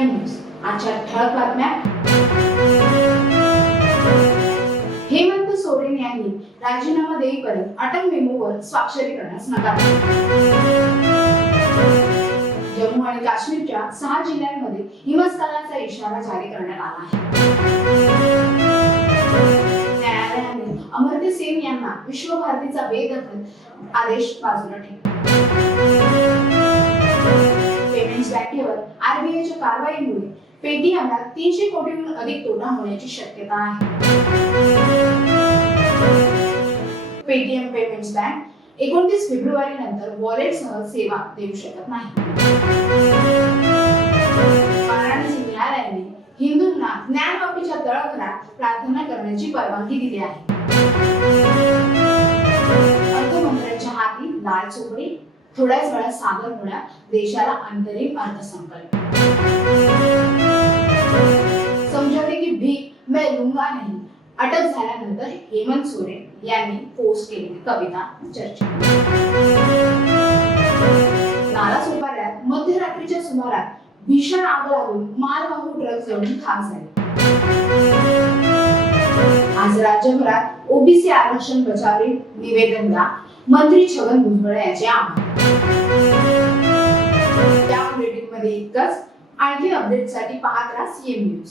CM news आजच्या ठळक बातम्या। हेमंत सोरेन यांनी राजीनामा देईपर्यंत अटक मेमोवर स्वाक्षरी करण्यास नकार दिला। जम्मू आणि काश्मीरच्या 6 जिल्ह्यांमध्ये हिमस्खलनाचा इशारा जारी करण्यात आला आहे। न्यायालयाने अमर्त्य सेन यांना विश्वभारतीचा बेदखल आदेश बाजूला ठेवला। पेमेंट्स बँकेवर आरबीआयच्या कारवाईमुळे पेटीएमला 300 कोटींहून अधिक तोटा होण्याची शक्यता आहे। पेटीएम पेमेंट्स बँक 29 फेब्रुवारी नंतर वॉलेटसह सेवा देऊ शकत नाही। वाराणसी न्यायालयाने हिंदूंना ज्ञानवापीच्या तळघरात प्रार्थना करण्याची परवानगी दिली आहे। अर्थमंत्र्यांच्या हाती लाल चोपडी, थोड्याच वेळात सादर होणार देशाला अंतरिम अर्थसंकल्प। समझौते की भीख मैं लूंगा नहीं, अटक झाल्यानंतर हेमंत सोरेन यांनी पोस्ट केलेली कविता चर्चा। नालासोपाऱ्यात मध्यरात्रीच्या सुमारास भीषण आग लागून मालवाहू ट्रक जळून खाक झाले। आज राज्यभरात ओबीसी आरक्षण बचावले निवेदन द्या, मंत्री छगन भुजबळ यांचे आवाहन। या बुलेटिन मध्ये इतकंच। आणखी अपडेटसाठी पाहत राहा सीएम न्यूज।